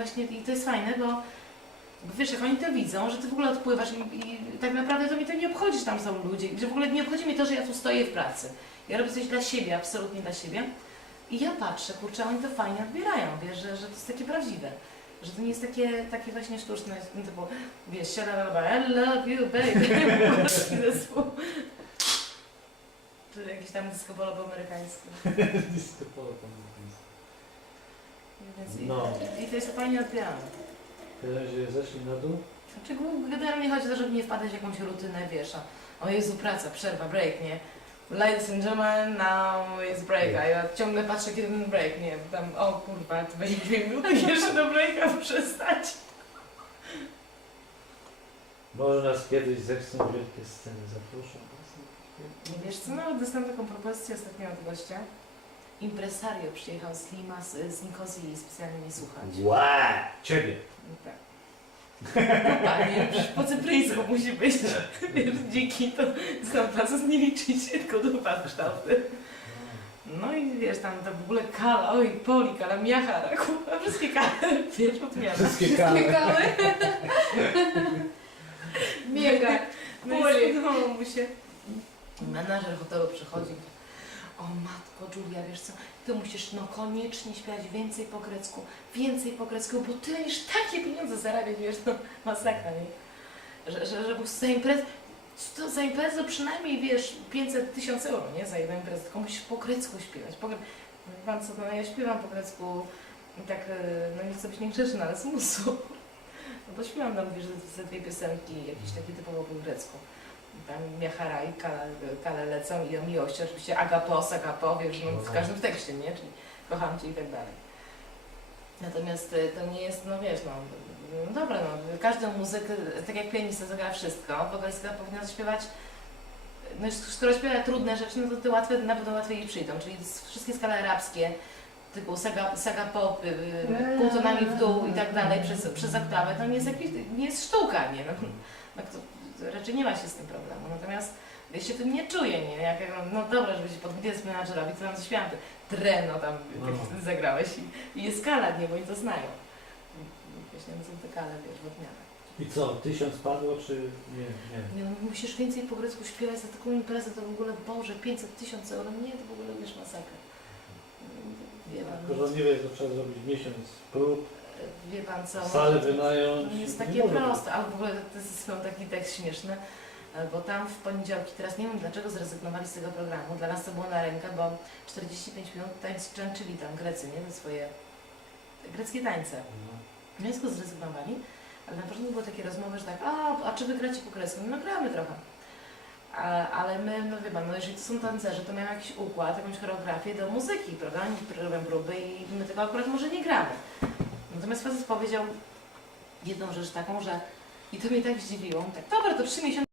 właśnie i to jest fajne, bo, wiesz, jak oni to widzą, że ty w ogóle odpływasz i, i tak naprawdę to mi to nie obchodzi, że tam są ludzie, że w ogóle nie obchodzi mnie to, że ja tu stoję w pracy. Ja robię coś dla siebie, absolutnie dla siebie. I ja patrzę, kurczę, oni to fajnie odbierają, wiesz, że, że to jest takie prawdziwe. Że to nie jest takie, takie właśnie sztuczne, no typu, wiesz, siada, I love you, baby, zespół. Czy jakiś tam disco polo po amerykańsku. Disco polo jest. Więc No. i, I to jest fajnie odbierane. W razie zeszli na dół. Znaczy, g- generalnie chodzi o to, żeby nie wpadać w jakąś rutynę, wiesz, o, o Jezu, praca, przerwa, break, nie? Ladies and gentlemen, now is break, a ja ciągle patrzę, kiedy ten break, nie? Tam, o kurwa, to będzie dwie minuty jeszcze do breaka, przestać. Może nas kiedyś zechcą wielkie sceny zaproszą. I wiesz co, nawet dostałam taką propozycję ostatnio od gościa. Impresario przyjechał z Lima, z, z Nikozji specjalnie mnie słuchać. Ła! Ciebie! No tak. No panie, przecież po cypryjsku musi być. Wiesz, dzięki to znam facet nie liczycie, tylko dupa kształty. No i wiesz, tam to w ogóle kala, oj, poli, kala, miachara, kurwa, wszystkie kale, wiesz, odmiana. Wszystkie kale. Biegamy. Biega. No i spodobał mu się. Hotelu przychodzi. O matko, Julia, wiesz co, ty musisz no koniecznie śpiewać więcej po grecku, więcej po grecku, bo ty już takie pieniądze zarabiać, wiesz, no masakra, nie? Że, że, że za imprezę, to za imprezę przynajmniej, wiesz, 500 tysięcy euro, nie? Za jedną imprezę, tylko musisz po grecku śpiewać. Po, pan co, no ja śpiewam po grecku tak, e, no nie chcę być niegrzeczna, ale z musu. No bo śpiewam tam, wiesz, ze dwie piosenki, jakieś takie typowo po grecku. Tam Miachara i Kale, lecą i o miłości, oczywiście agapos, agapo, wiesz, no, w każdym tekście, nie? Czyli kocham Cię i tak dalej. Natomiast e, to nie jest, no wiesz, no, no dobra, no, każdą muzykę, tak jak pianista zagra wszystko, wokalistka powinna zaśpiewać, no już skoro śpiewa trudne rzeczy, no to te łatwe na pewno łatwiej jej przyjdą, czyli wszystkie skale arabskie, typu saga, saga pop, y, y, półtonami w dół i tak dalej, przez, przez oktawę, to nie jest, jakiś, nie jest sztuka, nie? No, no, raczej nie ma się z tym problemu, natomiast ja się tym nie czuję, nie? Jak, no dobra, żeby się podbity z menadżerowi, to tam zaśpiewam te treno tam, No. zagrałeś i, i jest skala, nie? Bo oni to znają. Właśnie no, są te kale, wiesz, w odmianach. I co, tysiąc padło, czy nie? Nie. Nie, no, musisz więcej po grecku śpiewać za taką imprezę, to w ogóle, Boże, 500 tysięcy euro, nie, to w ogóle, wiesz, masakra. Wie pan, Tylko, że nie wie, to trzeba zrobić miesiąc prób, wie pan co? salę wynająć. To nie jest takie proste, ale w ogóle to jest są taki tekst śmieszny, e, bo tam w poniedziałki, teraz nie wiem dlaczego zrezygnowali z tego programu, dla nas to było na rękę, bo 45 minut tańczyli tam Grecy, nie, te swoje greckie tańce. No. No i z tego zrezygnowali, ale na początku były takie rozmowy, że tak, a, a czy wy gracie po grecku? No gramy trochę. A, ale my, no wie pan, no jeżeli to są tancerze, to mają jakiś układ, jakąś choreografię do muzyki, prawda? Oni robią próby i my tego akurat może nie gramy. Natomiast facet powiedział jedną rzecz taką, że i to mnie tak zdziwiło, tak, dobra, to trzy miesiące